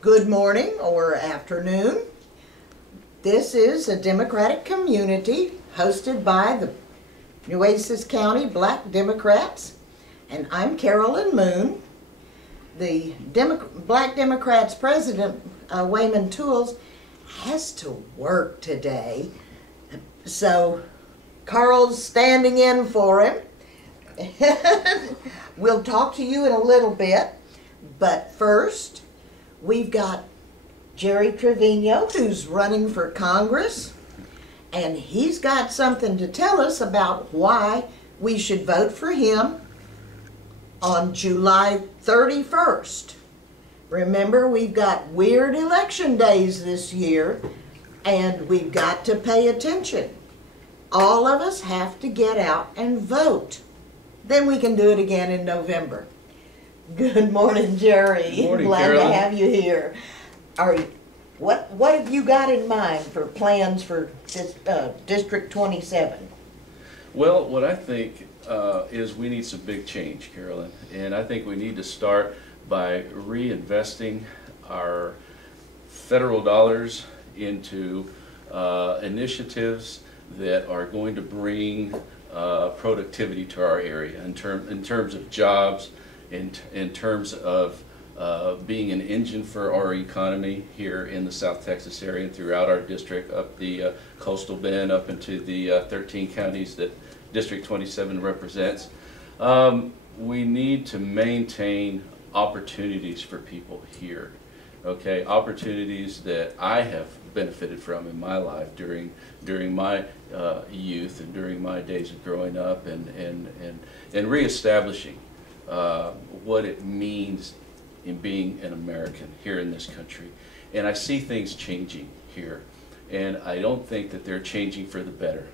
Good morning or afternoon. This is a Democratic community hosted by the Nueces County Black Democrats, and I'm Carolyn Moon. The Black Democrats president, Wayman Tools, has to work today, so Carl's standing in for him. We'll talk to you in a little bit, but first we've got Jerry Trevino, who's running for Congress, and he's got something to tell us about why we should vote for him on July 31st. Remember, we've got weird election days this year, and we've got to pay attention. All of us have to get out and vote. Then we can do it again in November. Good morning, Jerry. Good morning, Glad Carolyn. to have you here. What have you got in mind for plans for District 27? Well, what I think is we need some big change, Carolyn, and I think we need to start by reinvesting our federal dollars into initiatives that are going to bring productivity to our area in terms of jobs, in terms of being an engine for our economy here in the South Texas area and throughout our district, up the coastal bend, up into the 13 counties that District 27 represents. We need to maintain opportunities for people here, okay? Opportunities that I have benefited from in my life during my youth and during my days of growing up, and reestablishing what it means in being an American here in this country. And I see things changing here, and I don't think that they're changing for the better.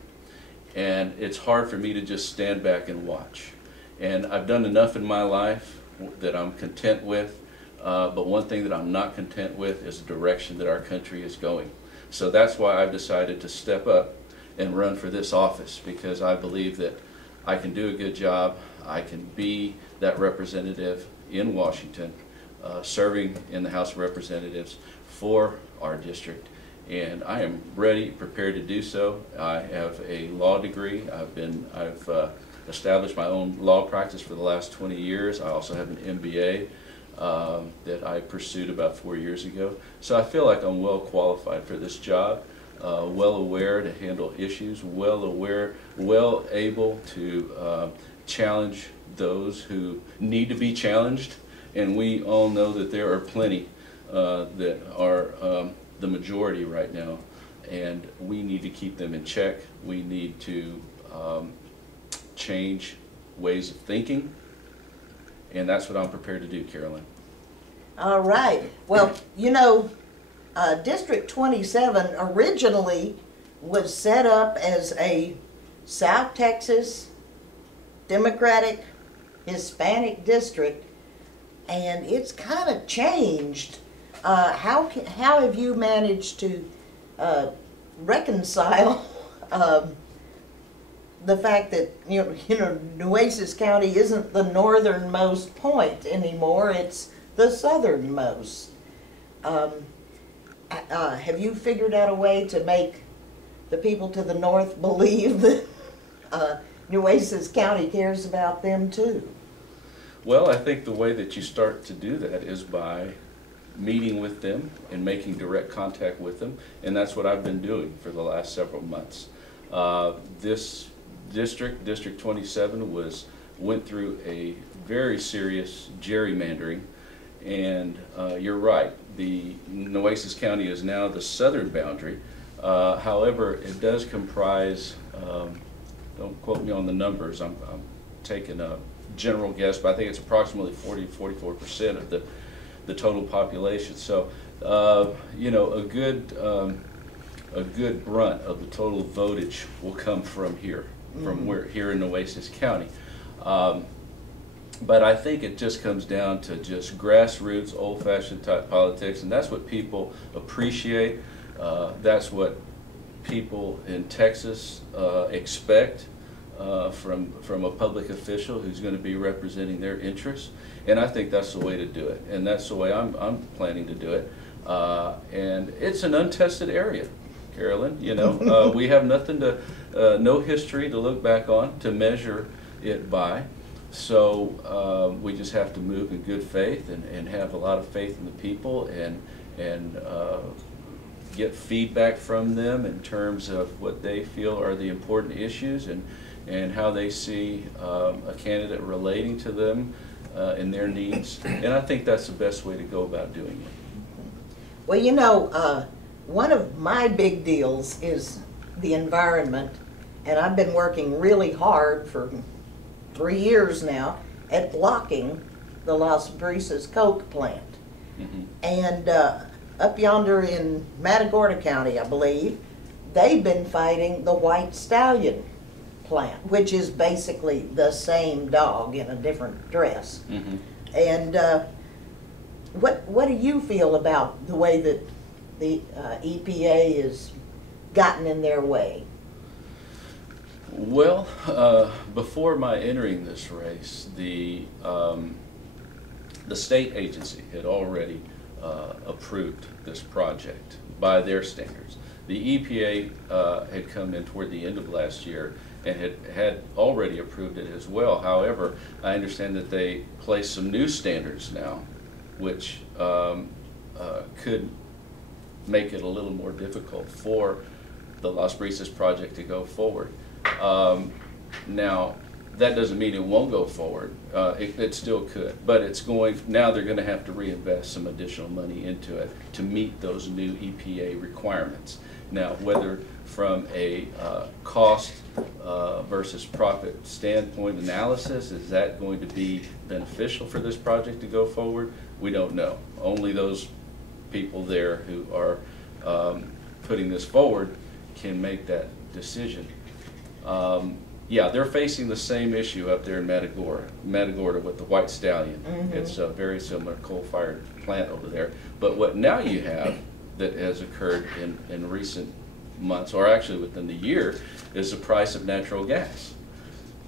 And it's hard for me to just stand back and watch. And I've done enough in my life that I'm content with, but one thing that I'm not content with is the direction that our country is going. So that's why I've decided to step up and run for this office, because I believe that I can do a good job. I can be that representative in Washington, serving in the House of Representatives for our district. And I am ready, prepared to do so. I have a law degree. I've established my own law practice for the last 20 years. I also have an MBA that I pursued about 4 years ago. So I feel like I'm well qualified for this job, well aware to handle issues, well able to challenge those who need to be challenged. And we all know that there are plenty that are the majority right now, and we need to keep them in check. We need to change ways of thinking, and that's what I'm prepared to do, Carolyn. All right. Well, you know, District 27 originally was set up as a South Texas Democratic Hispanic district, and it's kind of changed. How have you managed to reconcile the fact that you know Nueces County isn't the northernmost point anymore; it's the southernmost? Have you figured out a way to make the people to the north believe that Nueces County cares about them too? Well, I think the way that you start to do that is by meeting with them and making direct contact with them, and that's what I've been doing for the last several months. This District 27, went through a very serious gerrymandering, and you're right, the Nueces County is now the southern boundary. However, it does comprise, don't quote me on the numbers, I'm taking a general guess, but I think it's approximately 44% of the total population. So, you know, a good brunt of the total votage will come from here, here in Nueces County. But I think it just comes down to just grassroots, old-fashioned type politics, and that's what people appreciate. That's what people in Texas expect. from a public official who's going to be representing their interests, and I think that's the way to do it, and that's the way I'm planning to do it. And it's an untested area, Carolyn. You know, we have nothing to, no history to look back on to measure it by. So we just have to move in good faith and have a lot of faith in the people and get feedback from them in terms of what they feel are the important issues and how they see a candidate relating to them and their needs. And I think that's the best way to go about doing it. Well, you know, one of my big deals is the environment, and I've been working really hard for 3 years now at blocking the Las Brisas coke plant. Mm-hmm. And up yonder in Matagorda County, I believe, they've been fighting the White Stallion plant, which is basically the same dog in a different dress. Mm-hmm. And what do you feel about the way that the EPA has gotten in their way? Well, before my entering this race, the state agency had already approved this project by their standards. The EPA had come in toward the end of last year and had already approved it as well. However, I understand that they placed some new standards now, which could make it a little more difficult for the Las Brisas project to go forward. Now, that doesn't mean it won't go forward. It still could, but it's going, now they're going to have to reinvest some additional money into it to meet those new EPA requirements. Now, whether from a cost versus profit standpoint analysis, is that going to be beneficial for this project to go forward? We don't know. Only those people there who are putting this forward can make that decision. Yeah, they're facing the same issue up there in Matagorda with the White Stallion. Mm-hmm. It's a very similar coal-fired plant over there. But what now you have that has occurred in recent months, or actually within the year, is the price of natural gas.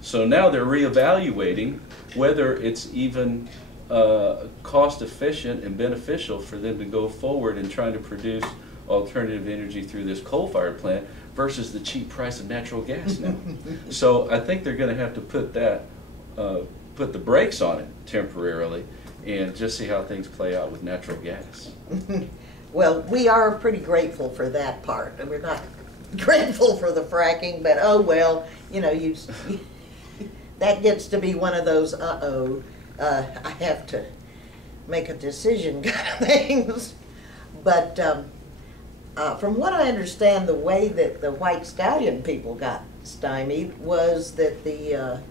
So now they're reevaluating whether it's even cost efficient and beneficial for them to go forward and trying to produce alternative energy through this coal-fired plant versus the cheap price of natural gas now. So I think they're going to have to put the brakes on it temporarily and just see how things play out with natural gas. Well, we are pretty grateful for that part. We're not grateful for the fracking, but oh well, you know, that gets to be one of those I have to make a decision kind of things. But from what I understand, the way that the White Stallion people got stymied was that the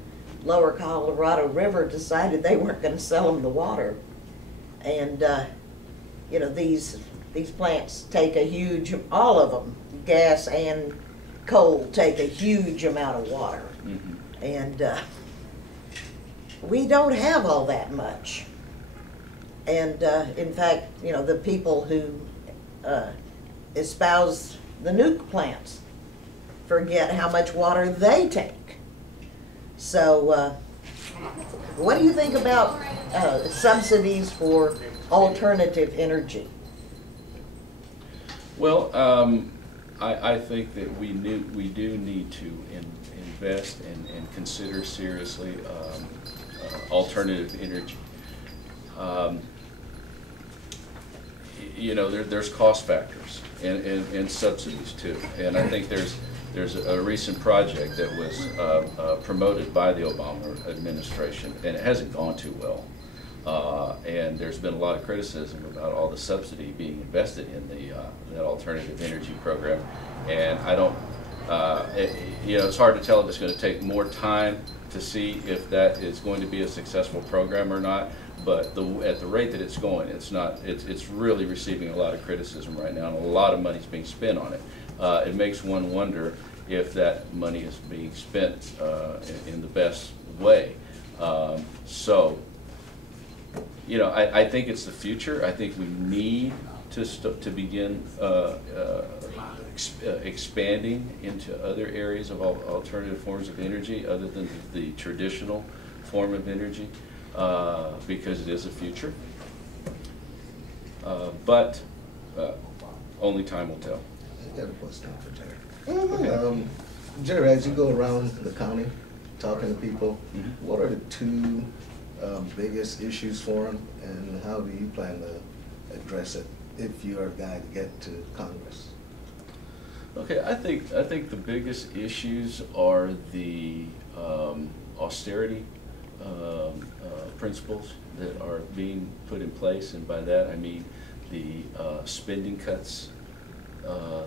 lower Colorado River decided they weren't going to sell them the water. And, you know, these plants take a huge, all of them, gas and coal, take a huge amount of water. Mm-hmm. And we don't have all that much. And in fact, you know, the people who espouse the nuke plants forget how much water they take. So what do you think about subsidies for alternative energy? Well, I think that we do need to invest and consider seriously alternative energy. You know, there's cost factors and subsidies too, and I think there's a recent project that was promoted by the Obama administration, and it hasn't gone too well. And there's been a lot of criticism about all the subsidy being invested in that alternative energy program, and I don't. You know, it's hard to tell if it's going to take more time to see if that is going to be a successful program or not. But at the rate that it's going, it's not. It's really receiving a lot of criticism right now, and a lot of money's being spent on it. It makes one wonder if that money is being spent in the best way. So, you know, I think it's the future. I think we need to begin expanding into other areas of alternative forms of energy other than the traditional form of energy, because it is a future. But only time will tell. I got a question for Jerry. Mhm. Jerry, as you go around the county talking to people, Mhm. what are the two biggest issues for them, and how do you plan to address it if you're a guy to get to Congress? Okay, I think the biggest issues are the austerity principles that are being put in place, and by that I mean the spending cuts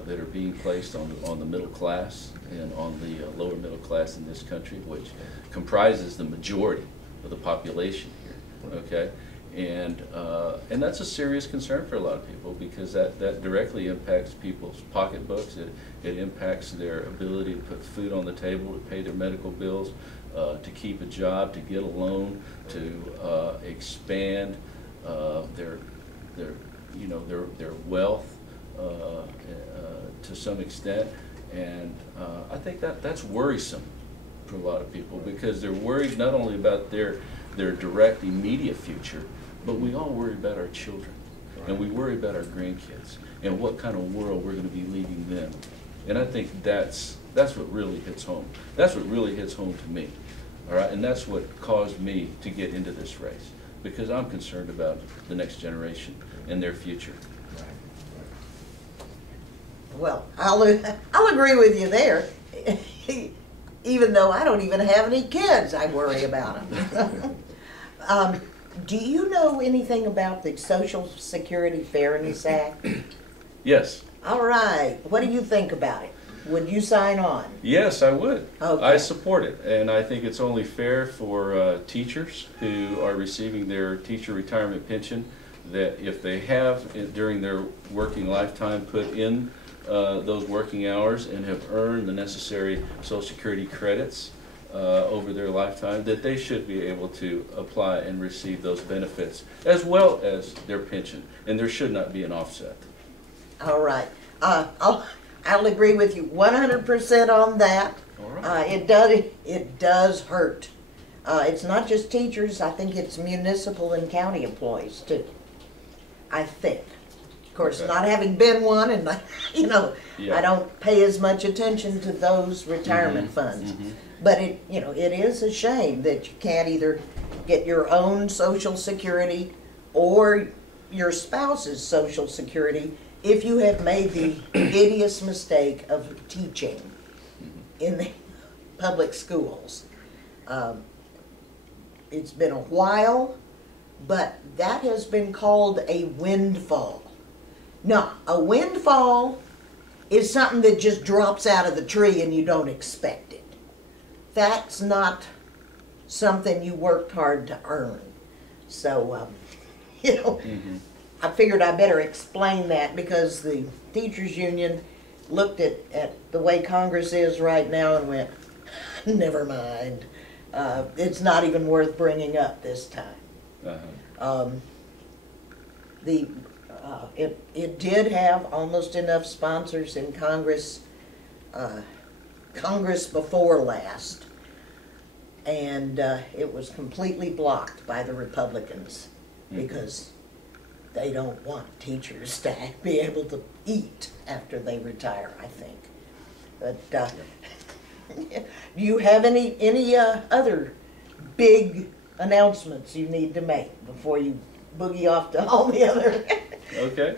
that are being placed on the middle class and on the lower middle class in this country, which comprises the majority of the population here. Okay, and that's a serious concern for a lot of people, because that directly impacts people's pocketbooks. It impacts their ability to put food on the table, to pay their medical bills, to keep a job, to get a loan, to expand their wealth to some extent. And I think that's worrisome for a lot of people, because they're worried not only about their direct immediate future, but we all worry about our children, and we worry about our grandkids and what kind of world we're going to be leaving them. And I think that's what really hits home. That's what really hits home to me. All right, and that's what caused me to get into this race, because I'm concerned about the next generation and their future. Well, I'll agree with you there. Even though I don't even have any kids, I worry about them. Do you know anything about the Social Security Fairness Act? Yes. All right. What do you think about it? Would you sign on? Yes, I would. Okay. I support it, and I think it's only fair for teachers who are receiving their teacher retirement pension, that if they have during their working lifetime put in those working hours and have earned the necessary Social Security credits over their lifetime, that they should be able to apply and receive those benefits as well as their pension, and there should not be an offset. All right. I'll agree with you 100% on that. All right. It does hurt. It's not just teachers. I think it's municipal and county employees too. I think. Of course, Okay. not having been one, and Yeah. I don't pay as much attention to those retirement funds. Mhm. But it is a shame that you can't either get your own Social Security or your spouse's Social Security if you have made the hideous mistake of teaching in the public schools. It's been a while, but that has been called a windfall. Now, a windfall is something that just drops out of the tree and you don't expect it. That's not something you worked hard to earn. So, Mhm. I figured I better explain that, because the teachers union looked at the way Congress is right now and went, never mind. It's not even worth bringing up this time. Uh-huh. It did have almost enough sponsors in Congress before last, and it was completely blocked by the Republicans because they don't want teachers to be able to eat after they retire, I think. But do you have any other big announcements you need to make before you boogie off to all the other? Okay.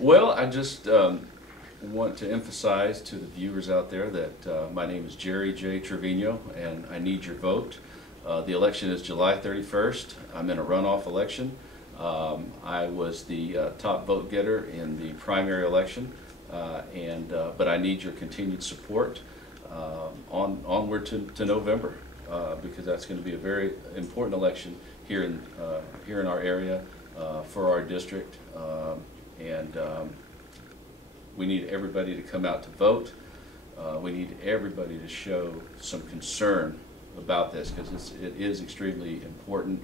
Well, I just want to emphasize to the viewers out there that my name is Jerry J. Trevino, and I need your vote. The election is July 31st. I'm in a runoff election. I was the top vote getter in the primary election, but I need your continued support onward to November, because that's going to be a very important election here in our area for our district, and we need everybody to come out to vote. We need everybody to show some concern about this, because it is extremely important,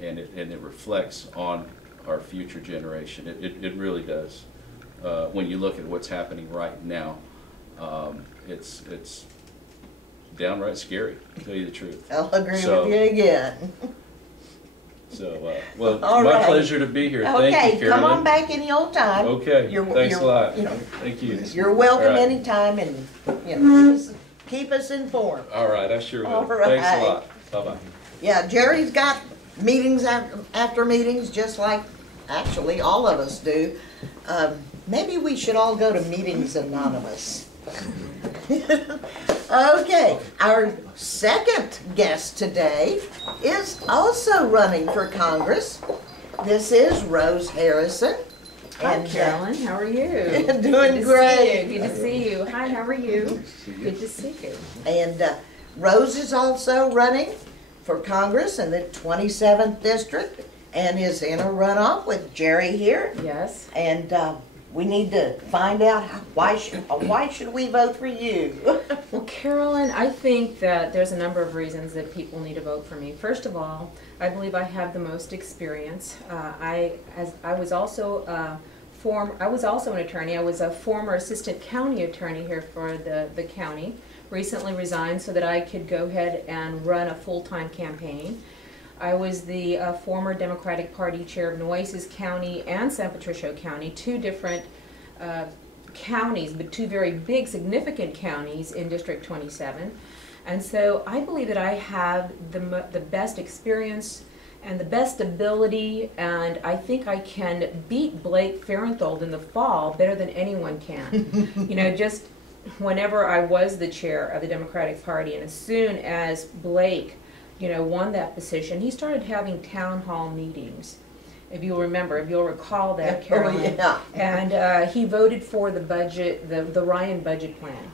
and it reflects on our future generation. It really does. When you look at what's happening right now, it's downright scary, to tell you the truth. I'll agree with you again. So, well, All my right. pleasure to be here. Thank Okay, you, Carolyn. come on back any old time. Okay, thanks a lot. You know, Thank you. you're welcome All right. anytime, and you know, keep us informed. All right, I sure will. All right. Thanks a lot. Bye-bye. Yeah, Jerry's got meetings after meetings, just like actually all of us do. Maybe we should all go to Meetings Anonymous. Okay, our second guest today is also running for Congress. This is Rose Harrison. Hi, Carolyn. How are you? Doing great. Good to see you. Hi, how are you? Good to see you. And Rose is also running for Congress in the 27th District and is in a runoff with Jerry here. Yes. And we need to find out why should we vote for you? Well, Carolyn, I think that there's a number of reasons that people need to vote for me. First of all, I believe I have the most experience. I was also an attorney. I was a former assistant county attorney here for the county. Recently resigned so that I could go ahead and run a full-time campaign. I was the former Democratic Party chair of Nueces County and San Patricio County, two different counties, but two very big, significant counties in District 27. And so I believe that I have the best experience and the best ability, and I think I can beat Blake Farenthold in the fall better than anyone can. You know, just whenever I was the chair of the Democratic Party, and as soon as Blake, you know, won that position, he started having town hall meetings. If you'll recall that, Carolyn. Oh, yeah. And he voted for the budget, the Ryan budget plan.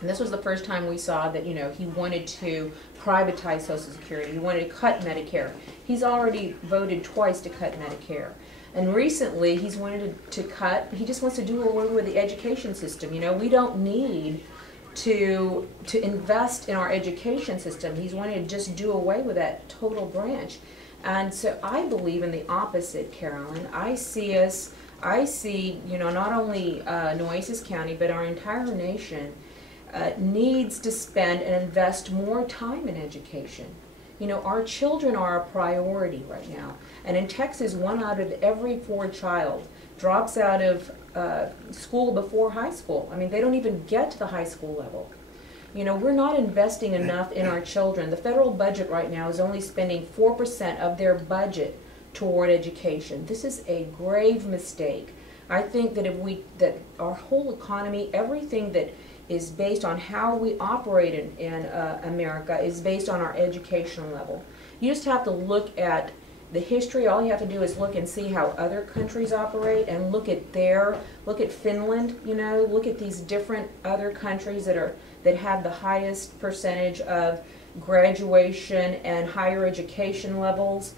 And this was the first time we saw that, you know, he wanted to privatize Social Security. He wanted to cut Medicare. He's already voted twice to cut Medicare. And recently, he's wanted he just wants to do away with the education system. You know, we don't need to invest in our education system. He's wanting to just do away with that total branch. And so I believe in the opposite, Carolyn. I see, you know, not only Nueces County, but our entire nation needs to spend and invest more time in education. You know, our children are a priority right now. And in Texas, 1 out of every 4 child drops out of school before high school. I mean, they don't even get to the high school level. You know, we're not investing enough in our children. The federal budget right now is only spending 4% of their budget toward education. This is a grave mistake. I think that that our whole economy, everything that is based on how we operate in America is based on our educational level. You just have to look at the history. All you have to do is look and see how other countries operate, and look at Finland, you know, look at these different other countries that have the highest percentage of graduation and higher education levels.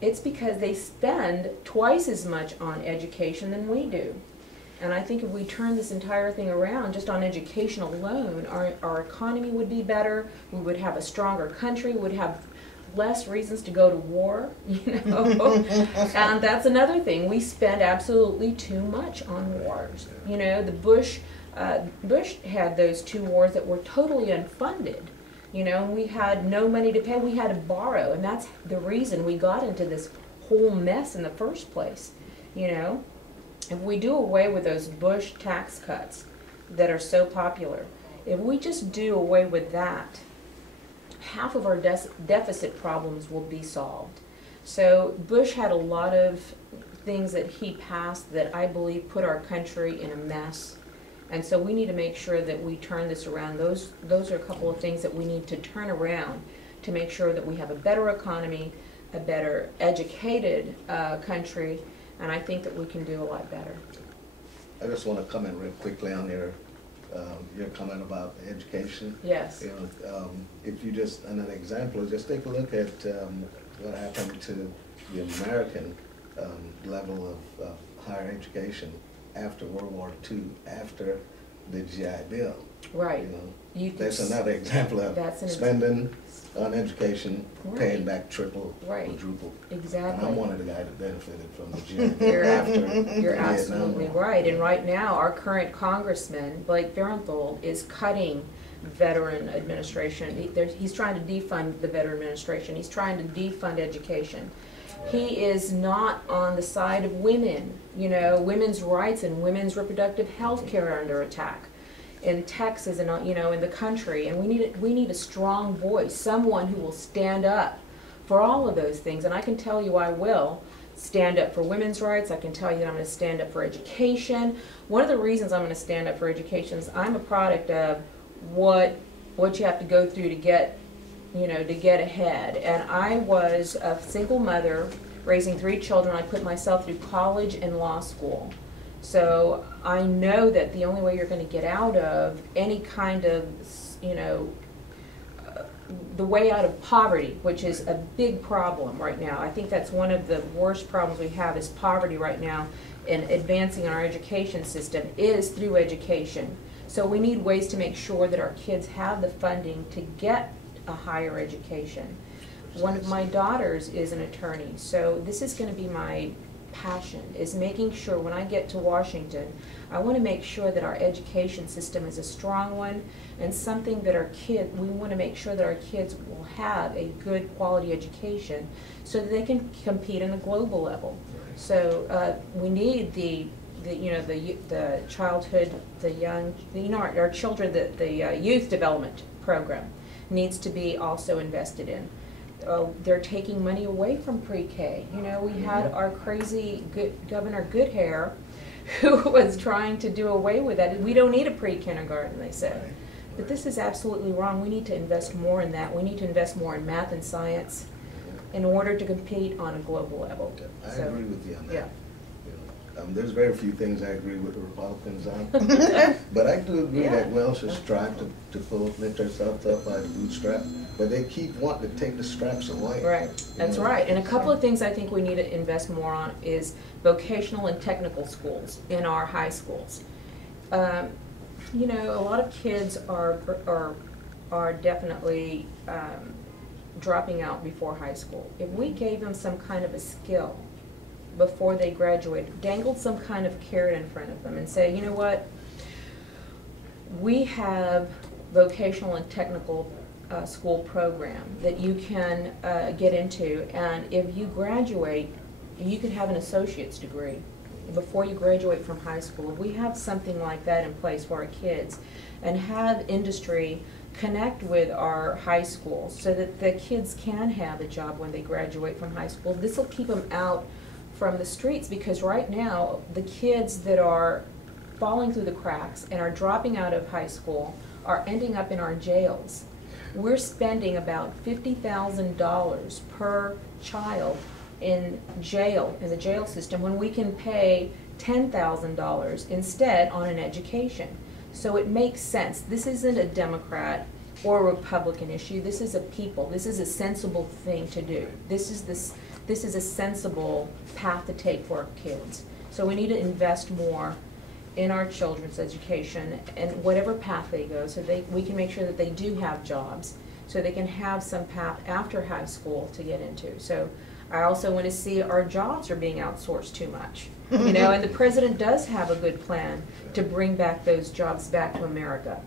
It's because they spend twice as much on education than we do. And I think if we turn this entire thing around just on education alone, our economy would be better, we would have a stronger country, we would have less reasons to go to war, you know. And that's another thing. We spend absolutely too much on wars. You know, the Bush had those 2 wars that were totally unfunded. You know, we had no money to pay, we had to borrow, and that's the reason we got into this whole mess in the first place, you know. If we do away with those Bush tax cuts that are so popular, if we just do away with that, half of our deficit problems will be solved. So Bush had a lot of things that he passed that I believe put our country in a mess. And so we need to make sure that we turn this around. Those are a couple of things that we need to turn around to make sure that we have a better economy, a better educated country, and I think that we can do a lot better. I just want to comment real quickly on your comment about education. Yes. You know, if you just, and an example, just take a look at what happened to the American level of higher education after World War II, after the GI Bill. Right. You know, You could that's s- another example of That's an ex- spending on education, paying Right. back triple, Right. quadruple. Exactly. And I'm one of the guys that benefited from the GI Bill You're, after you're the absolutely Vietnam War. right. And right now, our current congressman, Blake Farenthold, is cutting veteran administration. He's trying to defund the veteran administration. He's trying to defund education. He is not on the side of women. You know, women's rights and women's reproductive health care are under attack in Texas and, you know, in the country. And we need a strong voice, someone who will stand up for all of those things. And I can tell you I will stand up for women's rights. I can tell you that I'm going to stand up for education. One of the reasons I'm going to stand up for education is I'm a product of what you have to go through to get, you know, to get ahead. And I was a single mother raising 3 children. I put myself through college and law school. So I know that the only way you're going to get out of any kind of, you know, the way out of poverty, which is a big problem right now. I think that's one of the worst problems we have is poverty right now, and advancing our education system is through education. So we need ways to make sure that our kids have the funding to get a higher education. One of my daughters is an attorney, so this is going to be my passion, is making sure when I get to Washington, I want to make sure that our education system is a strong one and something that we want to make sure that our kids will have a good quality education so that they can compete on a global level. So we need the childhood, our children, the youth development program needs to be also invested in. They're taking money away from pre-K. You know, we had our crazy Governor Goodhair who was trying to do away with that. We don't need a pre-kindergarten, they said. But this is absolutely wrong. We need to invest more in that. We need to invest more in math and science in order to compete on a global level. I agree with you on that. Yeah. You know, there's very few things I agree with the Republicans on, but I do agree that we all should strive to lift ourselves up by the bootstrap. But they keep wanting to take the straps away. Right, that's right. And a couple of things I think we need to invest more on is vocational and technical schools in our high schools. You know, a lot of kids are definitely dropping out before high school. If we gave them some kind of a skill before they graduate, dangled some kind of carrot in front of them and say, you know what, we have vocational and technical school program that you can get into, and if you graduate, you can have an associate's degree before you graduate from high school. If we have something like that in place for our kids and have industry connect with our high schools so that the kids can have a job when they graduate from high school, this will keep them out from the streets, because right now the kids that are falling through the cracks and are dropping out of high school are ending up in our jails. We're spending about $50,000 per child in jail, in the jail system, when we can pay $10,000 instead on an education. So it makes sense. This isn't a Democrat or a Republican issue. This is a people. This is a sensible thing to do. This is a sensible path to take for our kids. So we need to invest more in our children's education and whatever path they go, so we can make sure that they do have jobs, so they can have some path after high school to get into. So I also want to see our jobs are being outsourced too much. You know, and the president does have a good plan to bring back those jobs back to America.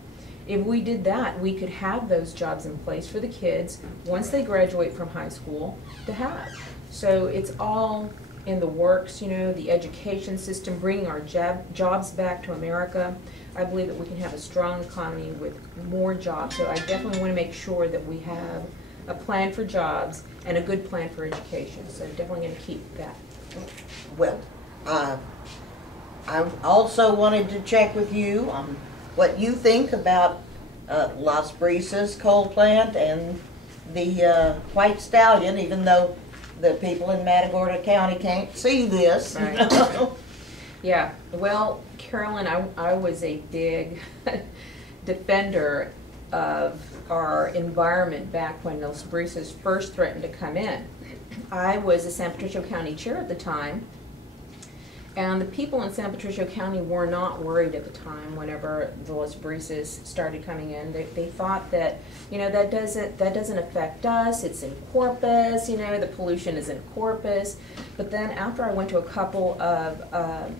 If we did that, we could have those jobs in place for the kids once they graduate from high school to have. So it's all in the works, you know, the education system, bringing our jobs back to America. I believe that we can have a strong economy with more jobs. So I definitely want to make sure that we have a plan for jobs and a good plan for education. So definitely going to keep that. Well, I also wanted to check with you on what you think about Las Brisas coal plant and the White Stallion, even though the people in Matagorda County can't see this. Right. Yeah, well, Carolyn, I was a big defender of our environment back when those Brisas first threatened to come in. I was a San Patricio County chair at the time, And the people in San Patricio County were not worried at the time whenever the Los Brises started coming in. They thought that, you know, that doesn't affect us, it's in Corpus, you know, the pollution is in Corpus. But then after I went to a couple of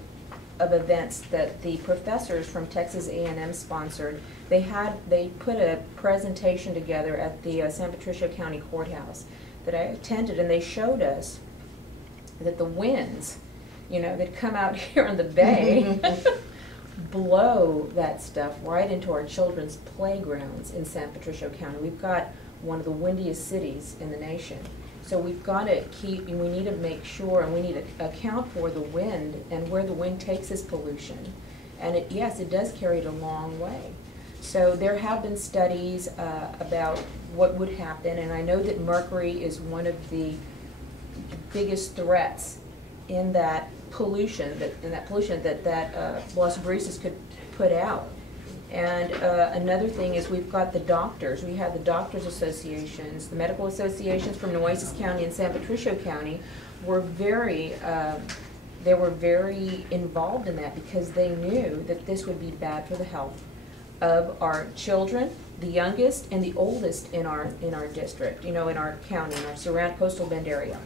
events that the professors from Texas A&M sponsored, they put a presentation together at the San Patricio County Courthouse that I attended, and they showed us that the winds, you know, that come out here in the bay blow that stuff right into our children's playgrounds in San Patricio County. We've got one of the windiest cities in the nation. So we've got to keep, and we need to make sure, and we need to account for the wind, and where the wind takes this pollution. And yes, it does carry it a long way. So there have been studies about what would happen, and I know that mercury is one of the biggest threats in that pollution, that Los Brises could put out. And another thing is we've got the doctors. We have the doctors associations, the medical associations from Nueces County and San Patricio County were very involved in that because they knew that this would be bad for the health of our children, the youngest and the oldest in our district, you know, in our county, in our surround coastal bend area.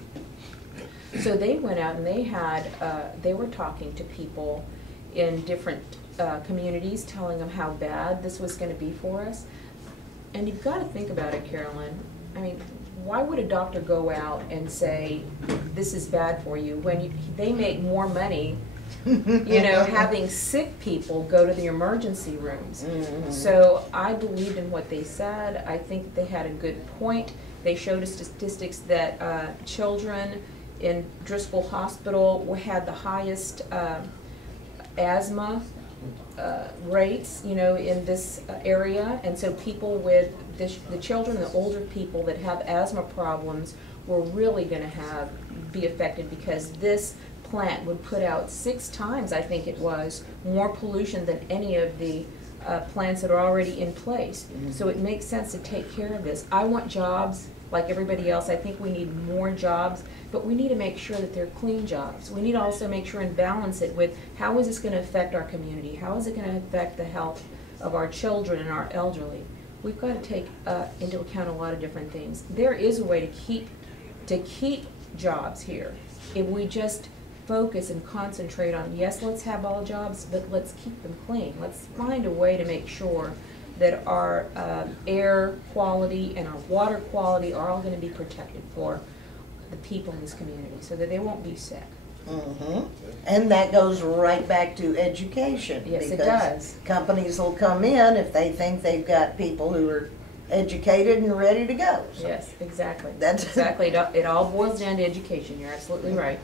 So they went out and they were talking to people in different communities, telling them how bad this was going to be for us. And you've got to think about it, Carolyn. I mean, why would a doctor go out and say, this is bad for you, when they make more money, you know, having sick people go to the emergency rooms? Mm-hmm. So I believed in what they said. I think they had a good point. They showed us statistics that children in Driscoll Hospital had the highest asthma rates, you know, in this area, and so people with the children, the older people that have asthma problems were really going to be affected because this plant would put out 6 times, I think it was, more pollution than any of the plants that are already in place. Mm-hmm. So it makes sense to take care of this. I want jobs like everybody else. I think we need more jobs, but we need to make sure that they're clean jobs. We need to also make sure and balance it with how is this going to affect our community? How is it going to affect the health of our children and our elderly? We've got to take into account a lot of different things. There is a way to keep jobs here if we just focus and concentrate on, yes, let's have all jobs, but let's keep them clean. Let's find a way to make sure that our air quality and our water quality are all going to be protected for the people in this community so that they won't be sick. Mm-hmm. And that goes right back to education. Yes, it does. Companies will come in if they think they've got people who are educated and ready to go. So yes, exactly. That's exactly. It all boils down to education. You're absolutely right.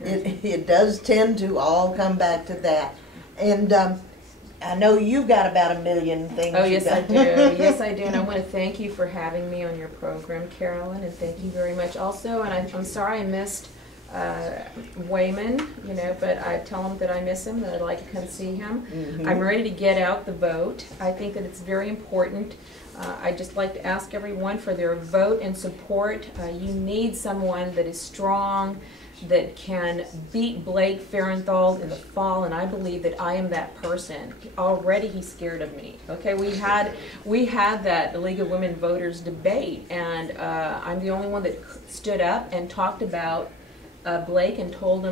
It does tend to all come back to that. And I know you've got about 1 million things. Oh, yes, I do. Yes, I do. And I want to thank you for having me on your program, Carolyn, and thank you very much also. And I'm sorry I missed Wayman, you know, but I tell him that I miss him, that I'd like to come see him. Mm-hmm. I'm ready to get out the vote. I think that it's very important. I'd just like to ask everyone for their vote and support. You need someone that is strong, that can beat Blake Farenthold in the fall, and I believe that I am that person. Already he's scared of me. Okay, we had that League of Women Voters debate, and I'm the only one that stood up and talked about Blake and told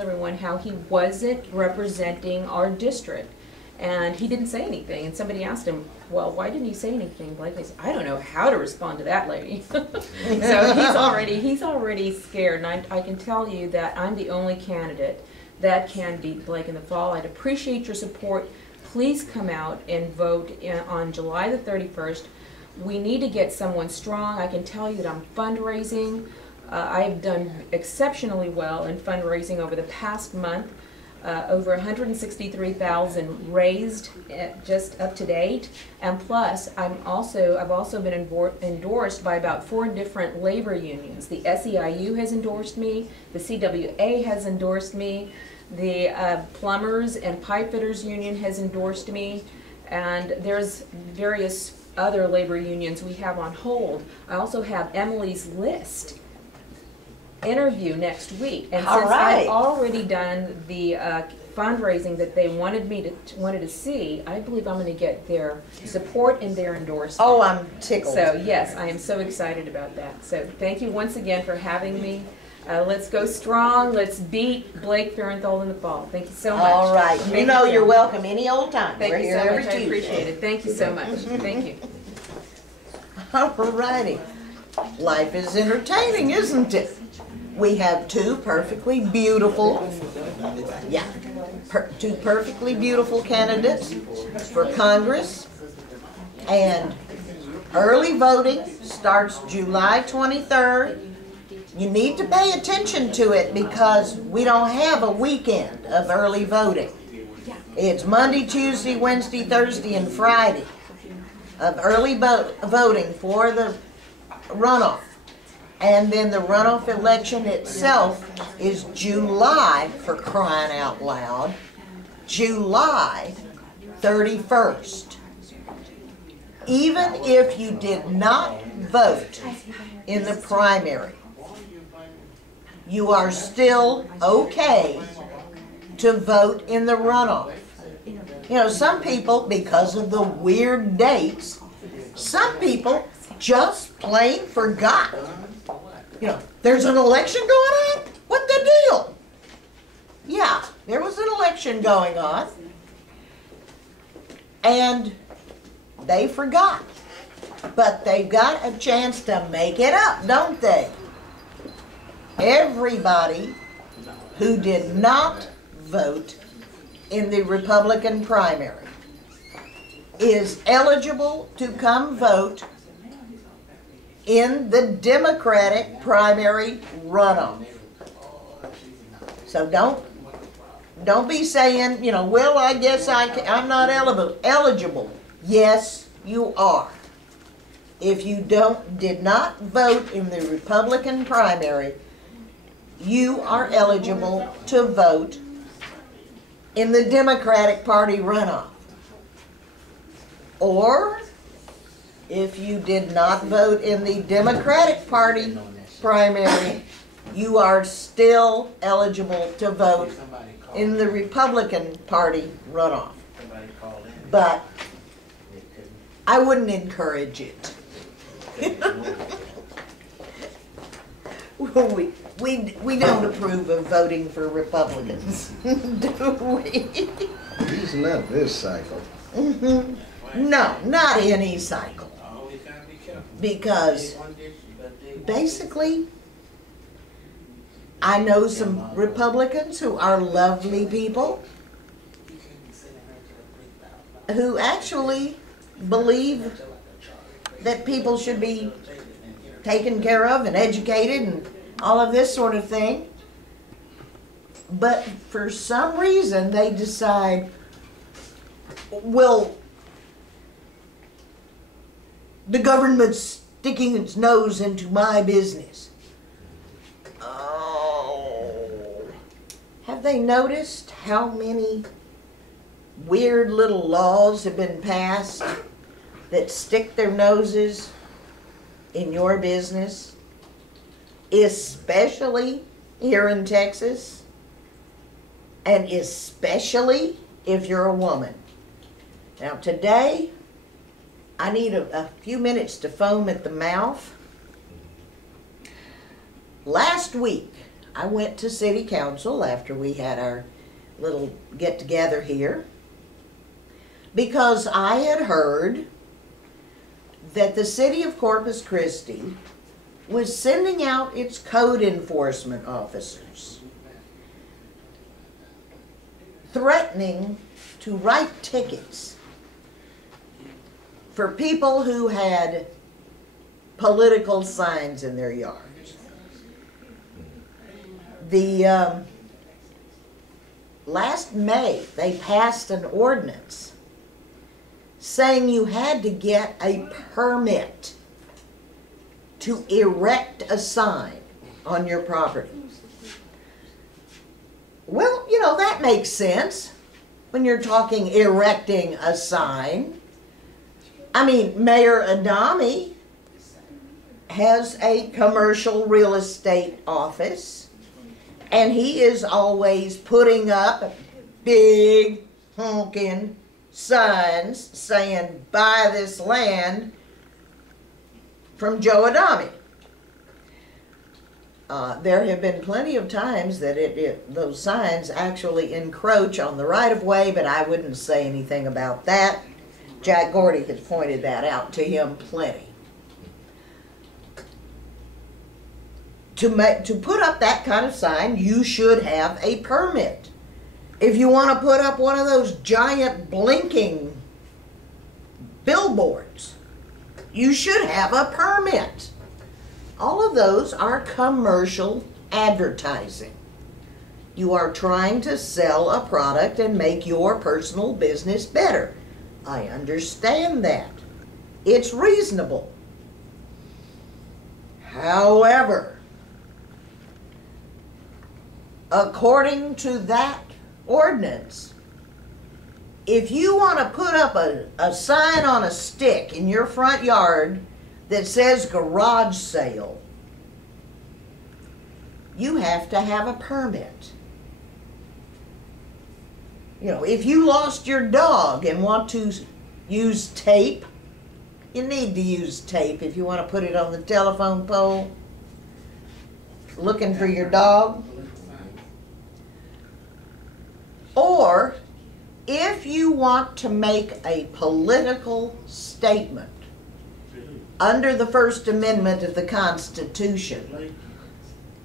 everyone how he wasn't representing our district. And he didn't say anything, and somebody asked him, well, why didn't you say anything, Blake? He said, I don't know how to respond to that lady. So he's already scared, and I can tell you that I'm the only candidate that can beat Blake in the fall. I'd appreciate your support. Please come out and vote on July the 31st. We need to get someone strong. I can tell you that I'm fundraising. I've done exceptionally well in fundraising over the past month. Over 163,000 raised just up to date, and plus I've also been endorsed by about 4 different labor unions. The SEIU has endorsed me, the CWA has endorsed me, the Plumbers and Pipe Fitters Union has endorsed me, and there's various other labor unions we have on hold. I also have Emily's List interview next week. And All since right. I've already done the fundraising that they wanted to see, I believe I'm going to get their support and their endorsement. Oh, I'm tickled. So yes, I am so excited about that. So thank you once again for having me. Let's go strong. Let's beat Blake Farenthold in the fall. Thank you so much. All right. Thank You know you. you're welcome any old time. Thank We're you here so every much. I Tuesday. appreciate it. Thank you so much. Thank you. All righty. Life is entertaining, isn't it? We have two perfectly beautiful, two perfectly beautiful candidates for Congress. And early voting starts July 23rd. You need to pay attention to it because we don't have a weekend of early voting. It's Monday, Tuesday, Wednesday, Thursday, and Friday of early voting for the runoff. And then the runoff election itself is July, for crying out loud, July 31st. Even if you did not vote in the primary, you are still okay to vote in the runoff. You know, some people, because of the weird dates, some people just plain forgot. You know, there's an election going on? What the deal? Yeah, there was an election going on. And they forgot. But they've got a chance to make it up, don't they? Everybody who did not vote in the Republican primary is eligible to come vote in the Democratic primary runoff. So don't be saying, you know, well, I guess I'm not eligible. Yes, you are. If you did not vote in the Republican primary, you are eligible to vote in the Democratic Party runoff. Or, if you did not vote in the Democratic Party primary, you are still eligible to vote in the Republican Party runoff. But I wouldn't encourage it. We don't approve of voting for Republicans, do we? At least not this cycle. No, not any cycle. Because basically, I know some Republicans who are lovely people who actually believe that people should be taken care of and educated and all of this sort of thing. But for some reason they decide, well, the government's sticking its nose into my business. Oh, have they noticed how many weird little laws have been passed that stick their noses in your business? Especially here in Texas, and especially if you're a woman. Now today, I need a few minutes to foam at the mouth. Last week, I went to City Council after we had our little get-together here because I had heard that the city of Corpus Christi was sending out its code enforcement officers, threatening to write tickets for people who had political signs in their yards. Last May, they passed an ordinance saying you had to get a permit to erect a sign on your property. Well, you know, that makes sense when you're talking erecting a sign. I mean, Mayor Adami has a commercial real estate office, and he is always putting up big honking signs saying, buy this land from Joe Adami. There have been plenty of times that those signs actually encroach on the right-of-way, but I wouldn't say anything about that. Jack Gordy has pointed that out to him plenty. To put up that kind of sign, you should have a permit. If you want to put up one of those giant blinking billboards, you should have a permit. All of those are commercial advertising. You are trying to sell a product and make your personal business better. I understand that. It's reasonable. However, according to that ordinance, if you want to put up a sign on a stick in your front yard that says garage sale, you have to have a permit. You know, if you lost your dog and want to use tape, you need to use tape if you want to put it on the telephone pole looking for your dog. Or if you want to make a political statement under the First Amendment of the Constitution,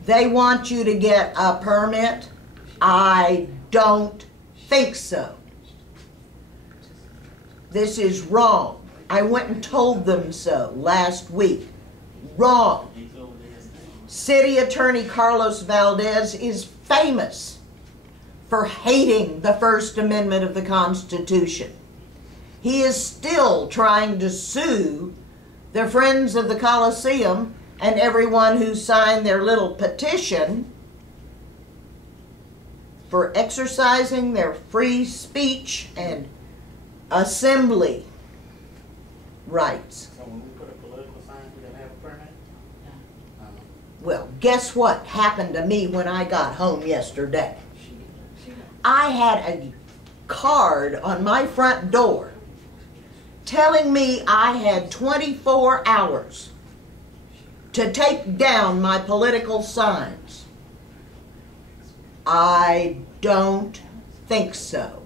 they want you to get a permit. I don't think so. This is wrong. I went and told them so last week. Wrong. City Attorney Carlos Valdez is famous for hating the First Amendment of the Constitution. He is still trying to sue the Friends of the Coliseum and everyone who signed their little petition for exercising their free speech and assembly rights. So when we put a political sign, we don't have a permit? Well, guess what happened to me when I got home yesterday? I had a card on my front door telling me I had 24 hours to take down my political signs. I don't think so.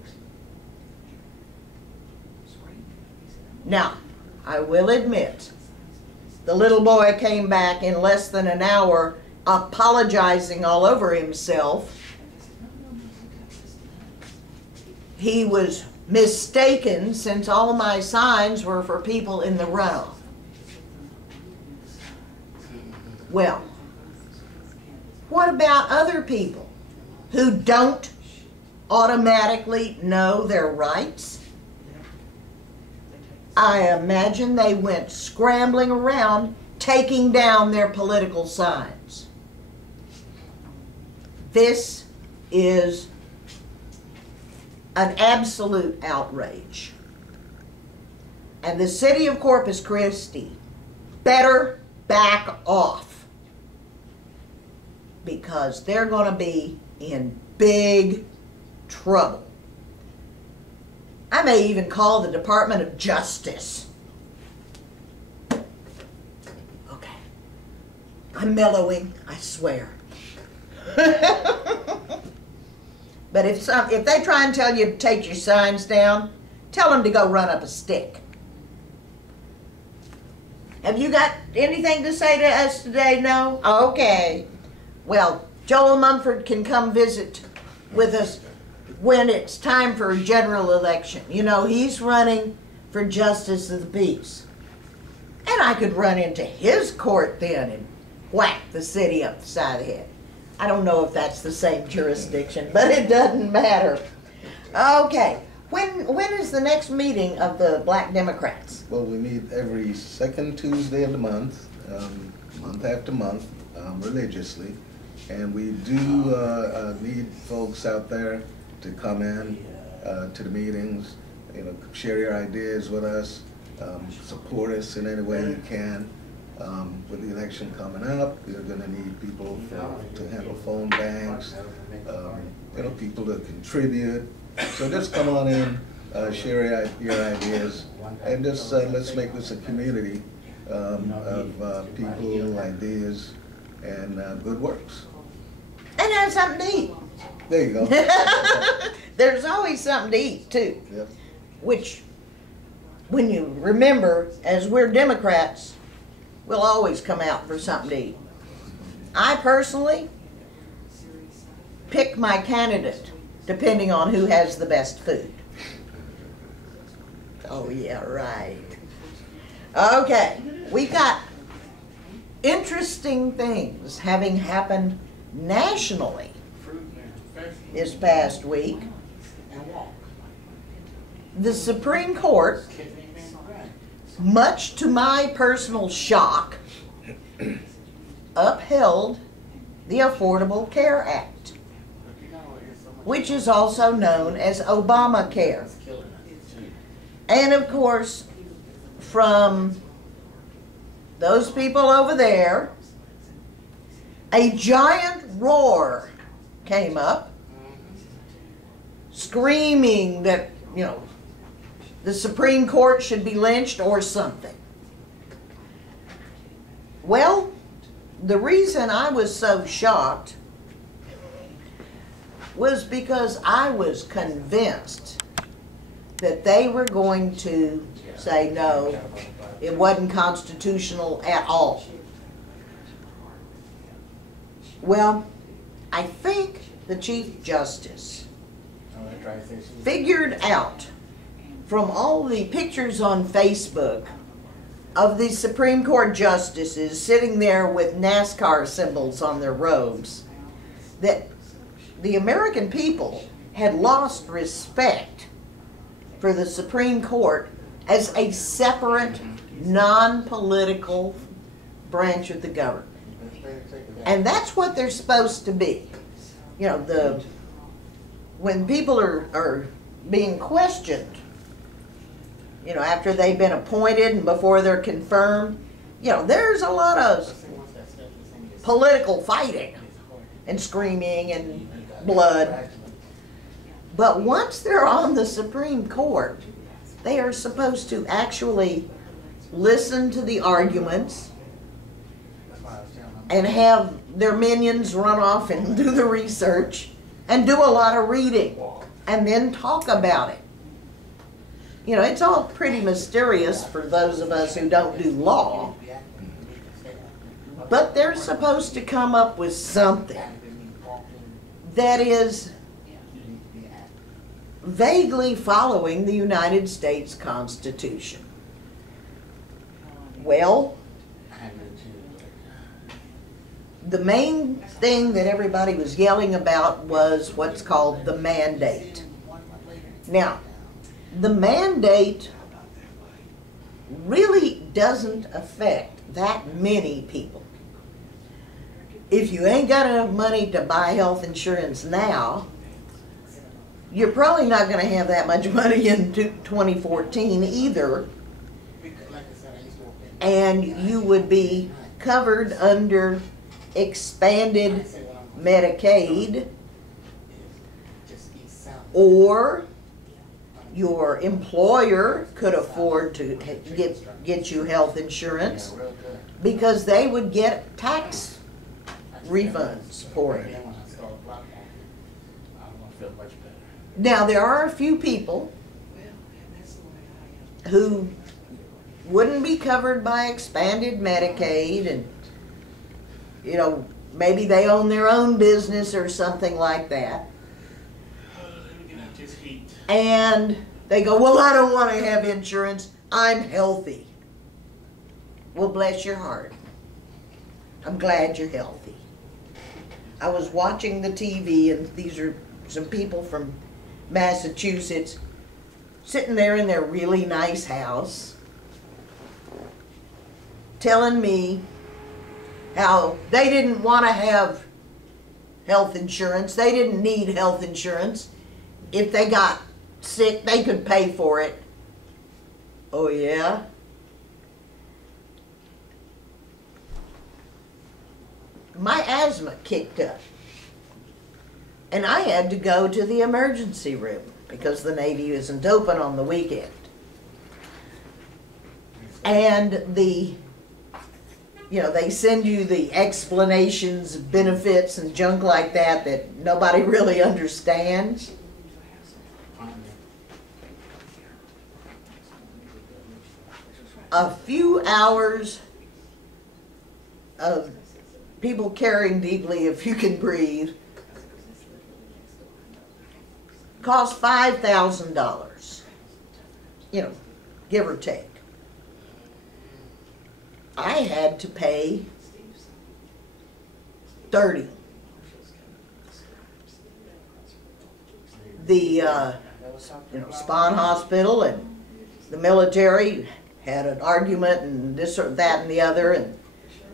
Now, I will admit, the little boy came back in less than an hour apologizing all over himself. He was mistaken since all my signs were for people in the runoff. Well, what about other people who don't automatically know their rights? I imagine they went scrambling around taking down their political signs. This is an absolute outrage. And the city of Corpus Christi better back off, because they're going to be in big trouble. I may even call the Department of Justice. Okay. I'm mellowing, I swear. But if they try and tell you to take your signs down, tell them to go run up a stick. Have you got anything to say to us today? No? Okay. Well, Joel Mumford can come visit with us when it's time for a general election. You know, he's running for Justice of the Peace. And I could run into his court then and whack the city up the side of the head. I don't know if that's the same jurisdiction, but it doesn't matter. Okay. When is the next meeting of the Black Democrats? Well, we meet every second Tuesday of the month, month after month, religiously. And we do need folks out there to come in to the meetings, you know, share your ideas with us, support us in any way you can. With the election coming up, you're gonna need people to handle phone banks, people to contribute. So just come on in, share your ideas, and just let's make this a community of people, ideas, and good works. And have something to eat. There you go. There's always something to eat too. Yep. Which, when you remember, as we're Democrats, we'll always come out for something to eat. I personally pick my candidate depending on who has the best food. Oh yeah, right. Okay, we got interesting things having happened nationally this past week. The Supreme Court, much to my personal shock, upheld the Affordable Care Act, which is also known as Obamacare. And of course, from those people over there, a giant roar came up, screaming that, the Supreme Court should be lynched or something. Well, the reason I was so shocked was because I was convinced that they were going to say no, it wasn't constitutional at all. Well, I think the Chief Justice figured out from all the pictures on Facebook of the Supreme Court justices sitting there with NASCAR symbols on their robes that the American people had lost respect for the Supreme Court as a separate, non-political branch of the government. And that's what they're supposed to be. When people are being questioned, after they've been appointed and before they're confirmed, there's a lot of political fighting and screaming and blood. But once they're on the Supreme Court, they are supposed to actually listen to the arguments and have their minions run off and do the research and do a lot of reading and then talk about it. It's all pretty mysterious for those of us who don't do law, but they're supposed to come up with something that is vaguely following the United States Constitution. Well, the main thing that everybody was yelling about was what's called the mandate. Now, the mandate really doesn't affect that many people. If you ain't got enough money to buy health insurance now, you're probably not going to have that much money in 2014 either. And you would be covered under expanded Medicaid, or your employer could afford to get you health insurance because they would get tax refunds for it. Now, there are a few people who wouldn't be covered by expanded Medicaid, and maybe they own their own business or something like that. And they go, well, I don't want to have insurance. I'm healthy. Well, bless your heart. I'm glad you're healthy. I was watching the TV, and these are some people from Massachusetts sitting there in their really nice house telling me how they didn't want to have health insurance. They didn't need health insurance. If they got sick, they could pay for it. Oh, yeah? my asthma kicked up. And I had to go to the emergency room because the Navy isn't open on the weekend. And they send you the explanations, benefits, and junk like that nobody really understands. A few hours of people caring deeply if you can breathe cost $5,000, give or take. I had to pay $30. The Spahn Hospital and the military had an argument and this or that and the other, and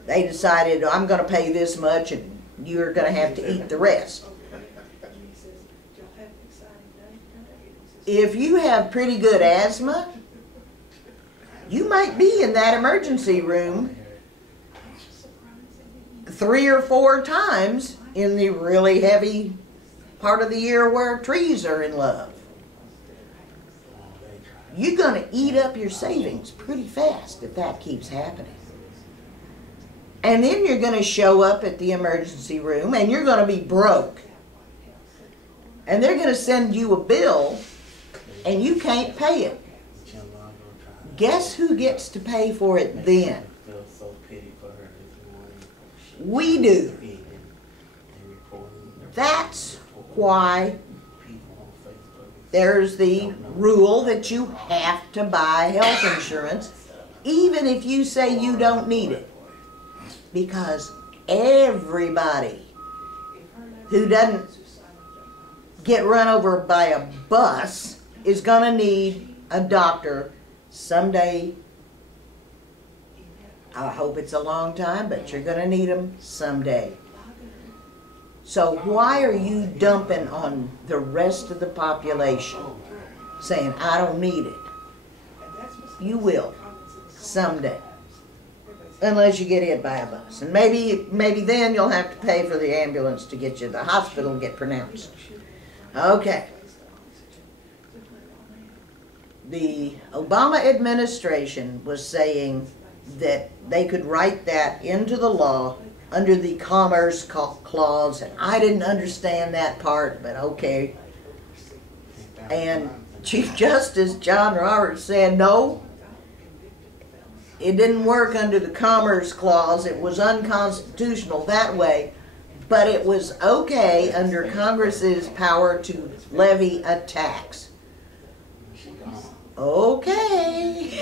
they decided, I'm going to pay this much and you're going to have to eat the rest. If you have pretty good asthma, you might be in that emergency room 3 or 4 times in the really heavy part of the year where trees are in love. You're going to eat up your savings pretty fast if that keeps happening. And then you're going to show up at the emergency room and you're going to be broke. And they're going to send you a bill and you can't pay it. Guess who gets to pay for it then? We do. That's why there's the rule that you have to buy health insurance, even if you say you don't need it. Because everybody who doesn't get run over by a bus is going to need a doctor someday. I hope it's a long time, but you're going to need them someday. So why are you dumping on the rest of the population, saying, I don't need it? You will someday, unless you get hit by a bus. And maybe then you'll have to pay for the ambulance to get you to the hospital and get pronounced. Okay. The Obama administration was saying that they could write that into the law under the Commerce Clause, and I didn't understand that part, but okay. And Chief Justice John Roberts said, no, it didn't work under the Commerce Clause. It was unconstitutional that way, but it was okay under Congress's power to levy a tax. Okay,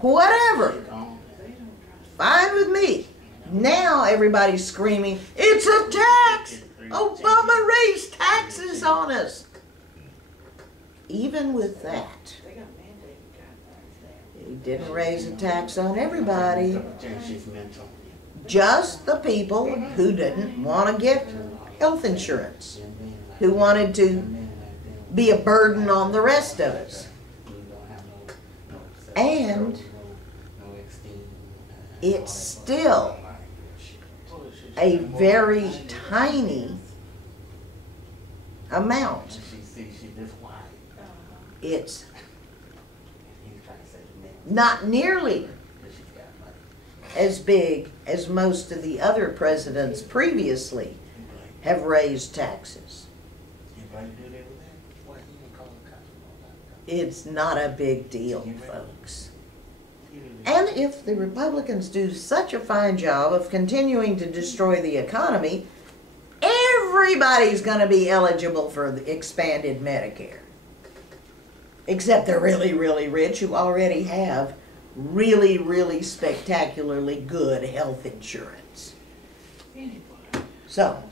whatever, fine with me. Now everybody's screaming, it's a tax! Obama raised taxes on us. Even with that, he didn't raise a tax on everybody. Just the people who didn't want to get health insurance, who wanted to be a burden on the rest of us. And it's still a very tiny amount. It's not nearly as big as most of the other presidents previously have raised taxes. It's not a big deal, folks. And if the Republicans do such a fine job of continuing to destroy the economy, everybody's going to be eligible for the expanded Medicare. Except the really, really rich who already have really, really spectacularly good health insurance. So,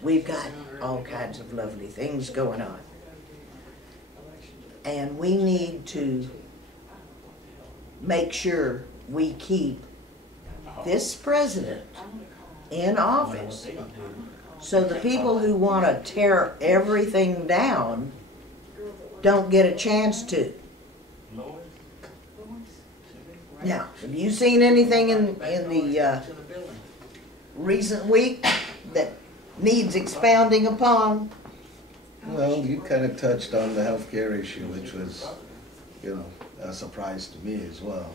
we've got all kinds of lovely things going on. And we need to make sure we keep this president in office so the people who want to tear everything down don't get a chance to. Now, have you seen anything in the recent week that needs expounding upon? Well, you kind of touched on the healthcare issue, which was, you know, a surprise to me as well.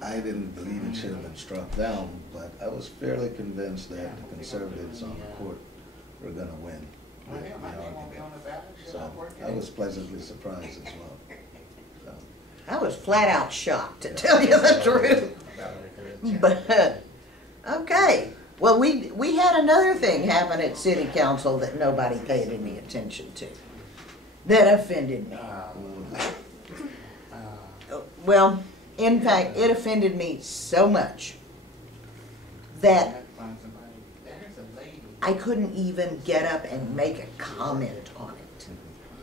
I didn't believe it should have been struck down, but I was fairly convinced that the conservatives on the court were gonna win with the argument. So I was pleasantly surprised as well. So, I was flat out shocked, to tell you the truth. But, okay. Well, we had another thing happen at city council that nobody paid any attention to, that offended me. Well, in fact, it offended me so much that I couldn't even get up and make a comment on it.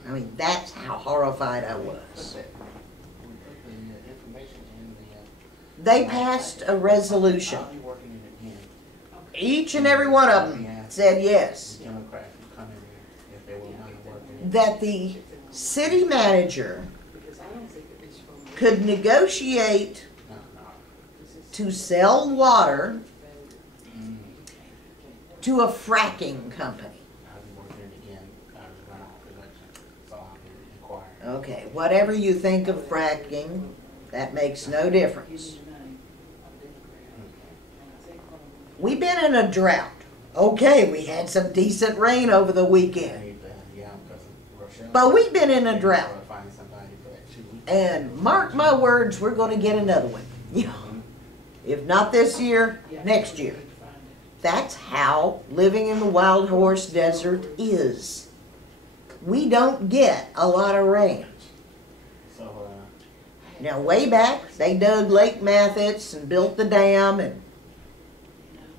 I mean, that's how horrified I was. They passed a resolution. Each and every one of them said yes. That the city manager could negotiate to sell water to a fracking company. Okay, whatever you think of fracking, that makes no difference. We've been in a drought. Okay, we had some decent rain over the weekend. But we've been in a drought. And mark my words, we're going to get another one. If not this year, next year. That's how living in the Wild Horse Desert is. We don't get a lot of rain. Now, way back, they dug Lake Mathis and built the dam and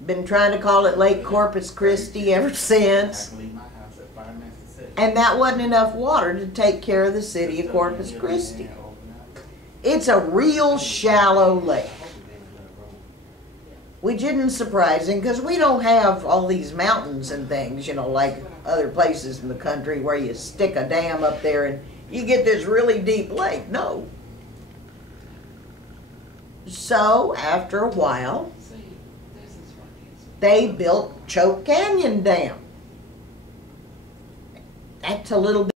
been trying to call it Lake Corpus Christi ever since. And that wasn't enough water to take care of the city of Corpus Christi. It's a real shallow lake. Which isn't surprising because we don't have all these mountains and things, you know, like other places in the country where you stick a dam up there and you get this really deep lake. No. So, after a while, they built Choke Canyon Dam. That's a little bit